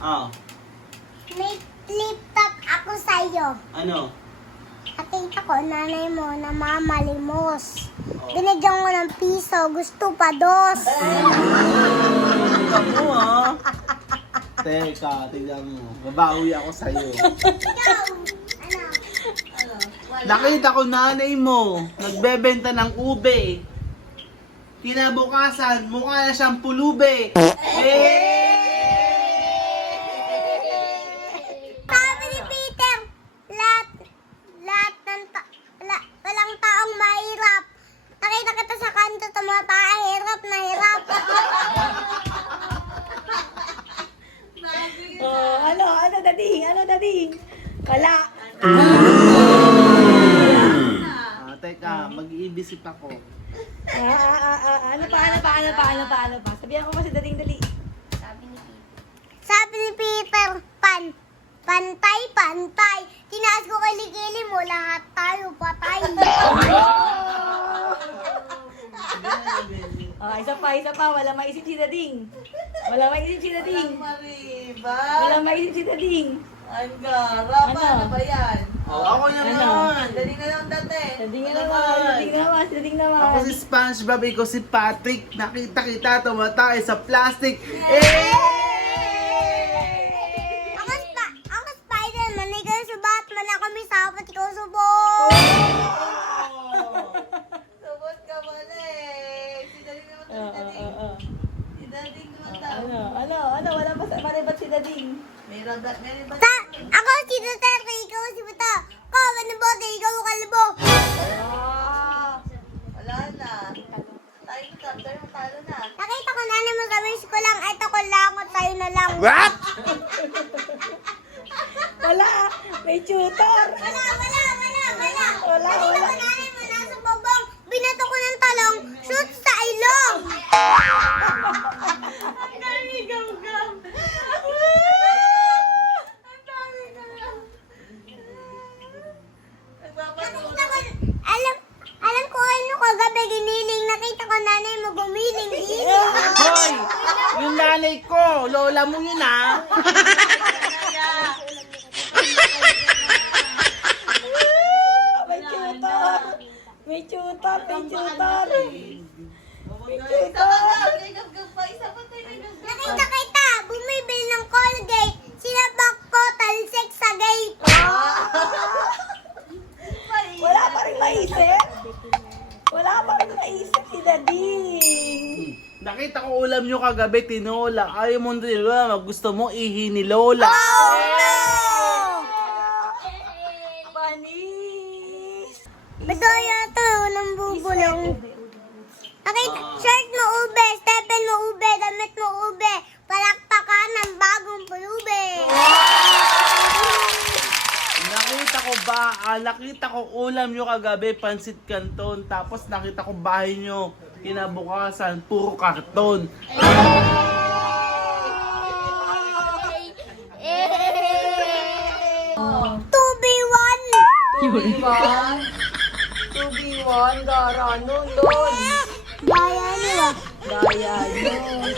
Ah, May flip top ako sa'yo. ano? Nakita ko, nanay mo na mamalimos. Oh. Binigyan ko ng piso, gusto pa dos. Tingnan mo ah. Teka, tingnan mo. Babawi ako sa'yo. Ikaw, ano? Nakita ko nanay mo, nagbebenta ng ube. Kinabukasan, mukha na siyang pulube. Sabi ni Peter, lahat ng walang taong mahirap. Nakita kita sa kanto, tumatae, hirap na hirap. Oh, ano dading? Ano dading? Wala. Teka, mag-iibisip ako. Ano pa? Sabihan ko kasi dading dali. Sabi ni Peter, pantay. Tinaas ko kilikili mo, lahat tayo patay. Oh, isa pa. Wala maisip si dading. Wala maisip si dading. Ang gara, Ano? paano ba yan? Oh, ako naman. Dali na lang dati. Dading Ano naman. Ako si SpongeBob, ikaw si Patrick. Nakita kita, tumatay sa plastic. Ako Spider-Man, ikaw si Batman, ako may sapat, ikaw subok. Sabot ka pala eh. Si Dali naman to, si Dading. Si Dading naman daw. Ano? Wala pa sa si dading. Meron ba? Ako si Duterte, ikaw si Buta. Ko, manibote, ikaw kalbo. Wala na. Tayo talo na. Nakita ko nanay mo sa wish ko lang, eto ko lang, tayo na lang. What? Wala. May tutor. Wala. Wala. Nakita ko nanay mo nasa bobong, binato ko ng talong, shoot sa ilong. Ang dami gam-gam. Ang dami gam-gam. Nagpapatuloy. Nakita ko, alam ko ano kagabi giniling, nakita ko nanay mo gumiling-giling. Hoy! Yung nanay ko, lola mo yun ah. May tutor. Isa pa tayo gam-gam. Nakita kita, bumibili ng Colgate, sinabak ko, talsik sa gate. Wala pa rin maisip si dading. Nakita ko ulam nyo kagabi, tinola. Ayaw mo nila, gusto mo ihi ni Lola. Panis. Bato yun ito, nang bubulong. Nakita, shirt mo ube, stepel mo ube, damit mo ube, palakpakan ng bagong pulube. Nakita ko ulam nyo kagabi, pansit canton. Tapos nakita ko bahay nyo, kinabukasan, puro karton. 2v1. 2v1, gara nun doon. Gaya nila. Daya nun.